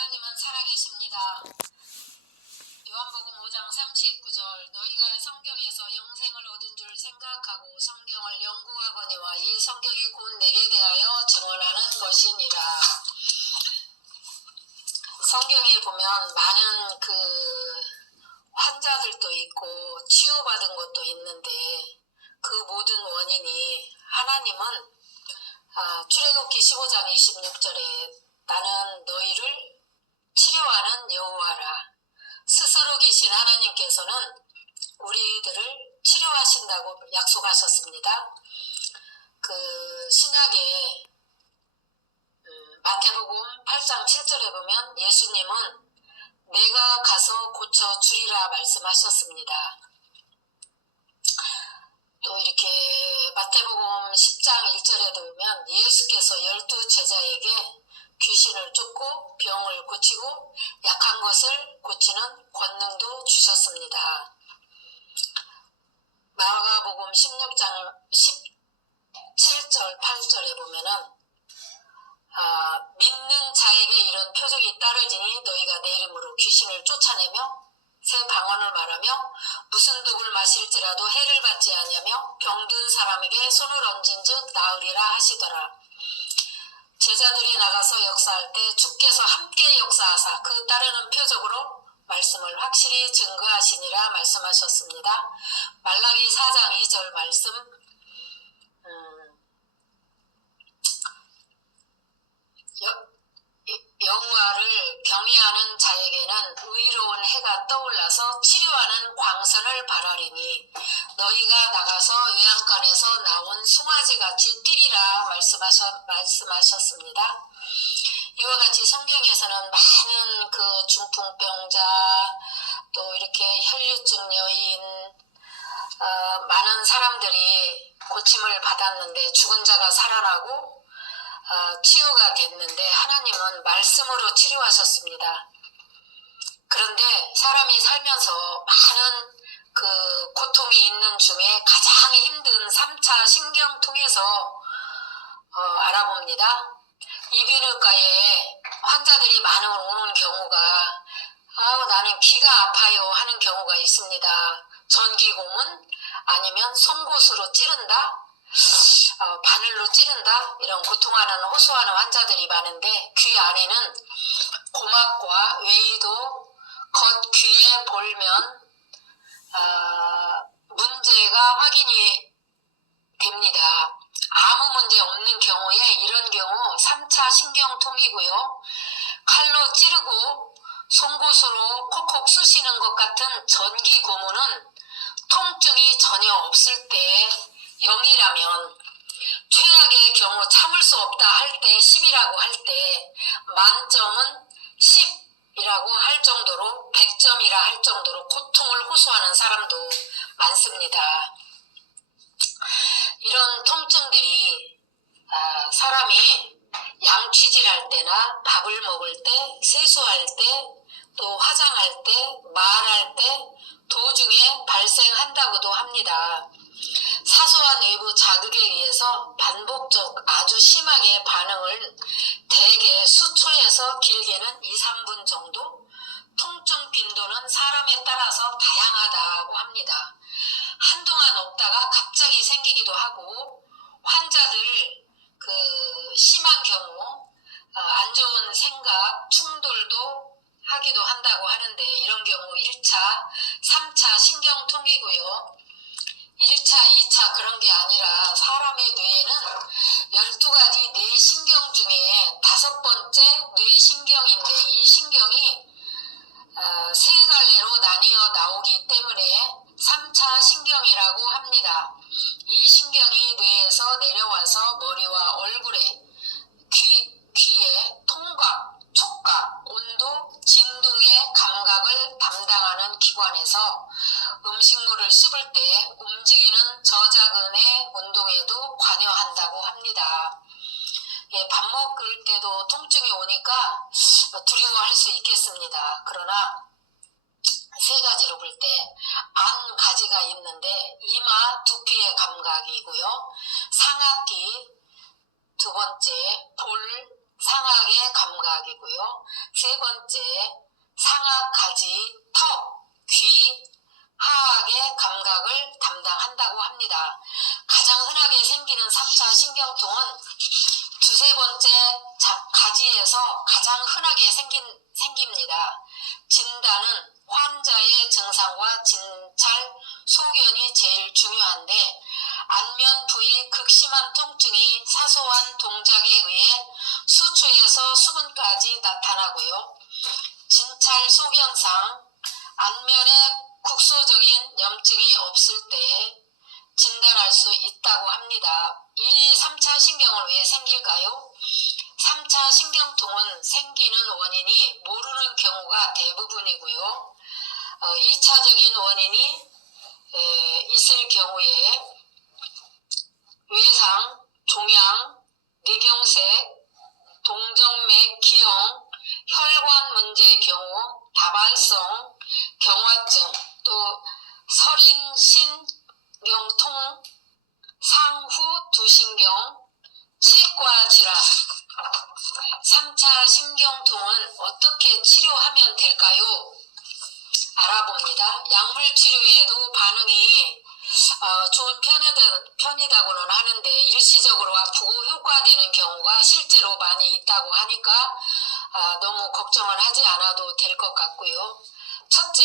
하나님은 살아계십니다. 요한복음 5장 39절 너희가 성경에서 영생을 얻은 줄 생각하고 성경을 연구하거니와 이 성경이 곧 내게 대하여 증언하는 것이니라. 성경에 보면 많은 환자들도 있고 치유받은 것도 있는데 그 모든 원인이 하나님은 출애굽기 15장 26절에 나는 너희를 치료하는 여호와라. 스스로 계신 하나님께서는 우리들을 치료하신다고 약속하셨습니다. 신약에 마태복음 8장 7절에 보면 예수님은 내가 가서 고쳐주리라 말씀하셨습니다. 또 이렇게 마태복음 10장 1절에도 보면 예수께서 12 제자에게 귀신을 쫓고 병을 고치고 약한 것을 고치는 권능도 주셨습니다. 마가복음 16장 17절 8절에 보면은 믿는 자에게 이런 표적이 따르지니 너희가 내 이름으로 귀신을 쫓아내며 새 방언을 말하며 무슨 독을 마실지라도 해를 받지 아니하며 병든 사람에게 손을 얹은즉 나으리라 하시더라. 제자들이 나가서 역사할 때 주께서 함께 역사하사 그 따르는 표적으로 말씀을 확실히 증거하시니라 말씀하셨습니다. 말라기 4장 2절 말씀 여호와를 경외하는 자에게는 의로운 해가 떠올라서 치료하는 광선을 바라리니 너희가 나가서 외양간에서 나온 송아지같이 뛰리라 말씀하셨습니다. 이와 같이 성경에서는 많은 중풍병자 또 이렇게 혈류증 여인 많은 사람들이 고침을 받았는데 죽은 자가 살아나고 치유가 됐는데 하나님은 말씀으로 치료하셨습니다. 그런데 사람이 살면서 많은 고통이 있는 중에 가장 힘든 3차 신경통에서 알아봅니다. 이비인후과에 환자들이 많이 오는 경우가 나는 귀가 아파요 하는 경우가 있습니다. 전기고문 아니면 송곳으로 찌른다. 바늘로 찌른다 이런 고통하는 호소하는 환자들이 많은데 귀 안에는 고막과 외이도 겉귀에 볼면 문제가 확인이 됩니다. 아무 문제 없는 경우에 이런 경우 3차 신경통이고요. 칼로 찌르고 송곳으로 콕콕 쑤시는 것 같은 전기 고문은 통증이 전혀 없을 때 0이라면 최악의 경우 참을 수 없다 할 때 10이라고 할 때 만점은 10이라고 할 정도로 100점이라 할 정도로 고통을 호소하는 사람도 많습니다. 이런 통증들이 사람이 양취질할 때나 밥을 먹을 때, 세수할 때, 또 화장할 때, 말할 때 도중에 발생한다고도 합니다. 사소한 외부 자극에 의해서 반복적 아주 심하게 반응을 대개 수초에서 길게는 2-3분 정도, 통증 빈도는 사람에 따라서 다양하다고 합니다. 한동안 없다가 갑자기 생기기도 하고 환자들 심한 경우 안 좋은 생각, 충돌도 하기도 한다고 하는데 이런 경우 1차, 3차 신경통이고요. 1차, 2차 그런 게 아니라 사람의 뇌에는 12가지 뇌신경 중에 5번째 뇌신경인데 이 신경이 3갈래로 나뉘어 나오기 때문에 3차 신경이라고 합니다. 이 신경이 뇌에서 내려와서 머리와 얼굴에 귀에 통각, 촉각, 온도, 진동의 감각을 담당하는 기관에서 음식물을 씹을 때 움직이는 저작근의 운동에도 관여한다고 합니다. 밥 먹을 때도 통증이 오니까 두려워할 수 있겠습니다. 그러나 3가지로 볼 때 안 가지가 있는데 이마, 두피의 감각이고요. 상악기, 2번째 볼, 상악의 감각이고요. 세 번째, 상악, 가지, 턱, 귀, 하악의 감각을 담당한다고 합니다. 가장 흔하게 생기는 3차 신경통은 두세 번째 가지에서 가장 흔하게 생깁니다. 진단은 환자의 증상과 진찰, 소견이 제일 중요한데 안면 부위 극심한 통증이 사소한 동작에 의해 수초에서 수분까지 나타나고요. 진찰 소견상 안면에 국소적인 염증이 없을 때 진단할 수 있다고 합니다. 이 3차 신경은 왜 생길까요? 3차 신경통은 생기는 원인이 모르는 경우가 대부분이고요. 2차적인 원인이 있을 경우에 외상, 종양, 뇌경색, 동정맥 기형, 혈관 문제의 경우, 다발성, 경화증, 또 설인신경통, 상후두신경, 치과 질환. 3차 신경통은 어떻게 치료하면 될까요? 알아봅니다. 약물 치료에도 반응이 좋은 편이다고는 하는데 일시적으로 아프고 효과되는 경우가 실제로 많이 있다고 하니까 너무 걱정을 하지 않아도 될 것 같고요. 첫째,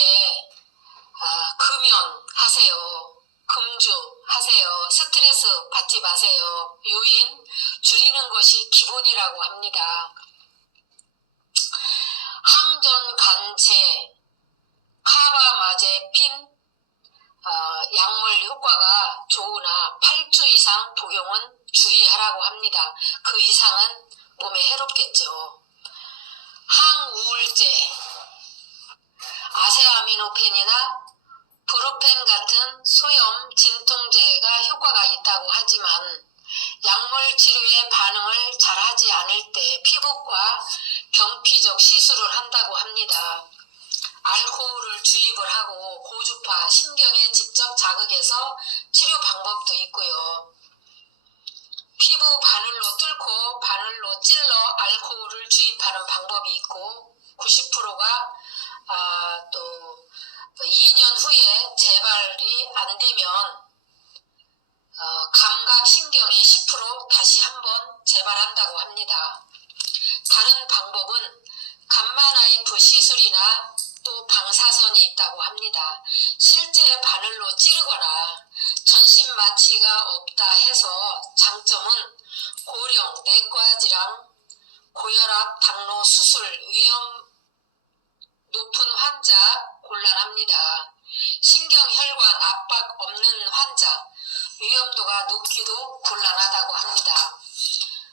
금연하세요. 금주하세요. 스트레스 받지 마세요. 유인 줄이는 것이 기본이라고 합니다. 항전간제, 카바마제핀 약물 효과가 좋으나 8주 이상 복용은 주의하라고 합니다. 그 이상은 몸에 해롭겠죠. 항우울제, 아세아미노펜이나 브루펜 같은 소염 진통제가 효과가 있다고 하지만 약물 치료의 반응을 잘하지 않을 때 피부과 경피적 시술을 한다고 합니다. 알코올을 주입을 하고 고주파, 신경에 직접 자극해서 치료 방법도 있고요. 피부 바늘로 뚫고 바늘로 찔러 알코올을 주입하는 방법이 있고 90%가 또 2년 후에 재발이 안 되면 감각신경이 10% 다시 한번 재발한다고 합니다. 다른 방법은 감마나이프 시술이나 또 방사선이 있다고 합니다. 실제 바늘로 찌르거나 전신 마취가 없다 해서 장점은 고령, 내과질환, 고혈압, 당뇨 수술 위험 높은 환자 곤란합니다. 신경혈관 압박 없는 환자 위험도가 높기도 곤란하다고 합니다.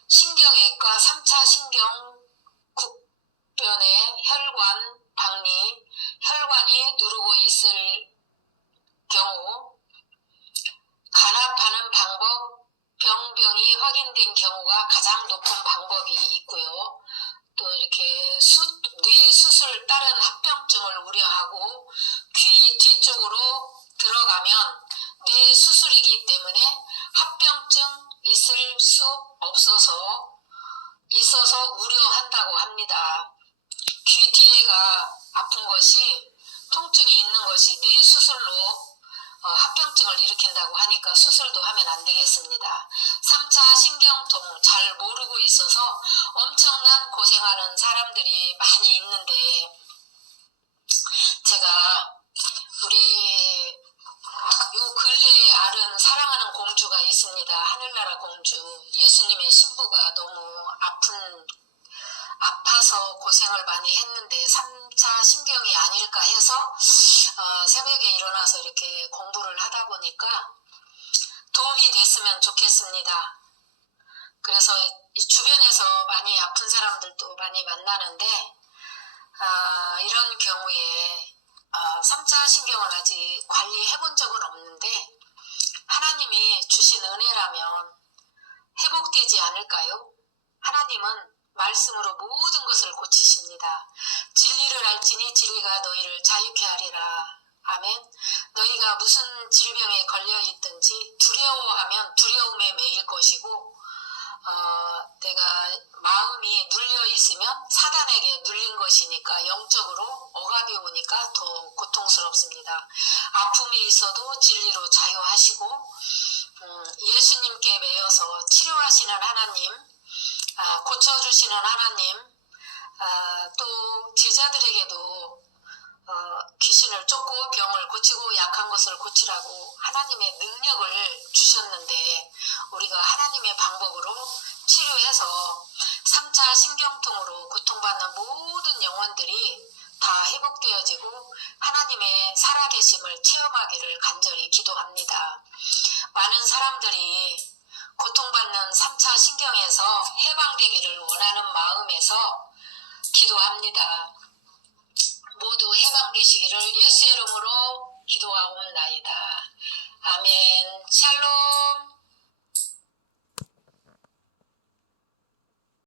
신경외과 3차 신경 국변의 혈관 박리, 혈관이 누르고 있을 경우 간압하는 방법, 병변이 확인된 경우가 가장 높은 방법이 있고요. 또 이렇게 뇌 수술 따른 합병증을 우려하고 귀 뒤쪽으로 들어가면 뇌 수술이기 때문에 합병증 있을 수 있어서 우려한다고 합니다. 귀 뒤에가 아픈 것이 통증이 있는 것이 뇌 수술로 합병증을 일으킨다고 하니까 수술도 하면 안 되겠습니다. 3차 신경통 잘 모르고 있어서 엄청난 고생하는 사람들이 많이 있는데 제가 우리 요 근래에 앓은 사랑하는 공주가 있습니다. 하늘나라 공주. 예수님의 신부가 너무 아파서 고생을 많이 했는데 3차 신경이 아닐까 해서 새벽에 일어나서 이렇게 공부를 하다 보니까 도움이 됐으면 좋겠습니다. 그래서 이 주변에서 많이 아픈 사람들도 많이 만나는데 이런 경우에 3차 신경을 아직 관리해 본 적은 없는데 하나님이 주신 은혜라면 회복되지 않을까요? 하나님은 말씀으로 모든 것을 고치십니다. 진리를 알지니 진리가 너희를 자유케 하리라. 아멘. 너희가 무슨 질병에 걸려 있든지 두려워하면 두려움에 매일 것이고 내가 마음이 눌려 있으면 사단에게 눌린 것이니까 영적으로 억압이 오니까 더 고통스럽습니다. 아픔이 있어도 진리로 자유하시고 예수님께 매여서 치료하시는 하나님, 고쳐주시는 하나님, 또 제자들에게도 귀신을 쫓고 병을 고치고 약한 것을 고치라고 하나님의 능력을 주셨는데 우리가 하나님의 방법으로 치료해서 3차 신경통으로 고통받는 모든 영혼들이 다 회복되어지고 하나님의 살아계심을 체험하기를 간절히 기도합니다. 많은 사람들이 고통받는 3차 신경에서 해방되기를 원하는 마음에서 기도합니다. 모두 해방되시기를 예수의 이름으로 기도하옵나이다. 아멘. 샬롬.